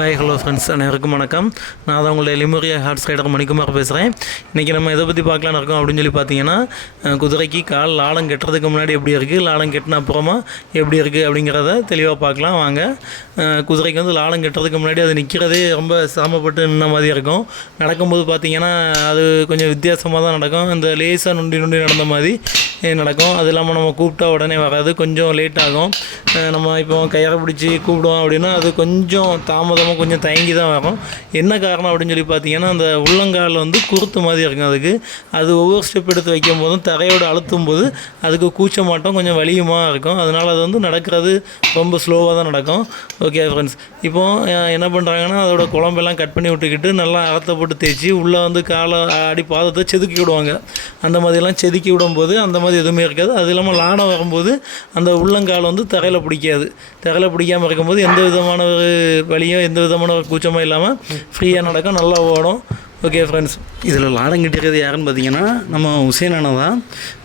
Hello friends அனைவருக்கும் வணக்கம். நான் தான் உங்களுடைய லிமுரியா ஹார்ட் ரைடர் மணிக்குமார் பேசுகிறேன் இன்றைக்கி நம்ம எதை பற்றி பார்க்கலான்னு இருக்கோம் அப்படின்னு சொல்லி பார்த்தீங்கன்னா குதிரைக்கு கால் லாடம் கட்டுறதுக்கு முன்னாடி எப்படி இருக்குது லாடம் கட்டின அப்புறமா எப்படி இருக்குது அப்படிங்கிறத தெளிவாக பார்க்கலாம். வாங்க. குதிரைக்கு வந்து லாடம் கட்டுறதுக்கு முன்னாடி அது நிற்கிறதே ரொம்ப சிரமப்பட்டு நின்ன மாதிரி இருக்கும். நடக்கும்போது பார்த்தீங்கன்னா அது கொஞ்சம் வித்தியாசமாக தான் நடக்கும். இந்த லேசாக நொண்டி நொண்டி நடந்த மாதிரி நடக்கும். அது இல்லாமல் நம்ம கூப்பிட்டா உடனே வராது. கொஞ்சம் லேட் ஆகும். நம்ம இப்போ கயிறை பிடிச்சி கூப்பிடுவோம் அப்படின்னா அது கொஞ்சம் தாமதமாக கொஞ்சம் தயங்கி தான் வரும். என்ன காரணம் அப்படின்னு சொல்லி பார்த்தீங்கன்னா அந்த உள்ளங்கால் வந்து குருத்து மாதிரி இருக்கும் அதுக்கு. அது ஒவ்வொரு ஸ்டெப் எடுத்து வைக்கும் போதும் தரையோடு அழுத்தும் போது அதுக்கு கூச்ச மாட்டோம் கொஞ்சம் வலியுமாக இருக்கும். அதனால் அது வந்து நடக்கிறது ரொம்ப ஸ்லோவாக தான் நடக்கும். ஓகே ஃப்ரெண்ட்ஸ் இப்போ என்ன பண்ணுறாங்கன்னா அதோட குழம்பெல்லாம் கட் பண்ணி விட்டுக்கிட்டு நல்லா அறத்தை போட்டு தேய்ச்சி உள்ளே வந்து காலை அடி பாதத்தை செதுக்கி விடுவாங்க. அந்த மாதிரிலாம் செதுக்கி விடும்போது அந்த மாதிரி எதுவுமே இருக்காது. அது இல்லாமல் லானம் வரும்போது அந்த உள்ளங்கால் வந்து தரையில் பிடிக்காது. தரையில் பிடிக்காமல் இருக்கும்போது எந்த விதமான ஒரு வலியும் எந்த விதமான ஒரு கூச்சமும் இல்லாமல் ஃப்ரீயாக நடக்கும் நல்லா ஓடும். ஓகே ஃப்ரெண்ட்ஸ் இதில் லாடம் கிட்டிருக்கிறது யாருன்னு பார்த்தீங்கன்னா நம்ம உசேன் அண்ணா தான்.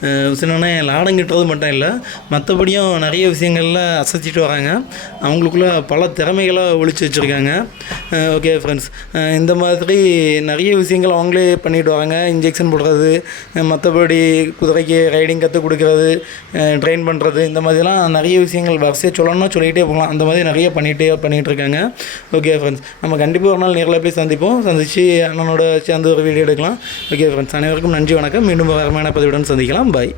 அஹ் உசேன் அண்ணா லாடம் கிட்டுறது மட்டும் இல்லை மற்றபடியும் நிறைய விஷயங்களில் அசைச்சிட்டு வராங்க. அவங்களுக்குள்ள பல திறமைகளை ஒழிச்சு வச்சுருக்காங்க. ஓகே ஃப்ரெண்ட்ஸ் இந்த மாதிரி நிறைய விஷயங்கள் அவங்களே பண்ணிட்டு வராங்க. இன்ஜெக்ஷன் போடுறது மற்றபடி குதிரைக்கு ரைடிங் கற்றுக் கொடுக்கறது ட்ரெயின் பண்ணுறது இந்த மாதிரிலாம் நிறைய விஷயங்கள் வரிசையாக சொல்லணும்னா சொல்லிகிட்டே போகலாம். அந்த மாதிரி நிறைய பண்ணிகிட்டே பண்ணிகிட்டு இருக்காங்க. ஓகே ஃப்ரெண்ட்ஸ் நம்ம கண்டிப்பாக ஒரு நாள் நேரில் போய் சந்திப்போம். சந்தித்து அண்ணனோட சேர்ந்து ஒரு வீடியோ எடுக்கலாம். ஓகே ஃப்ரெண்ட்ஸ் அனைவருக்கும் நன்றி வணக்கம். மீண்டும் வரமான பதிவுடன் சந்திக்கலாம். பாய்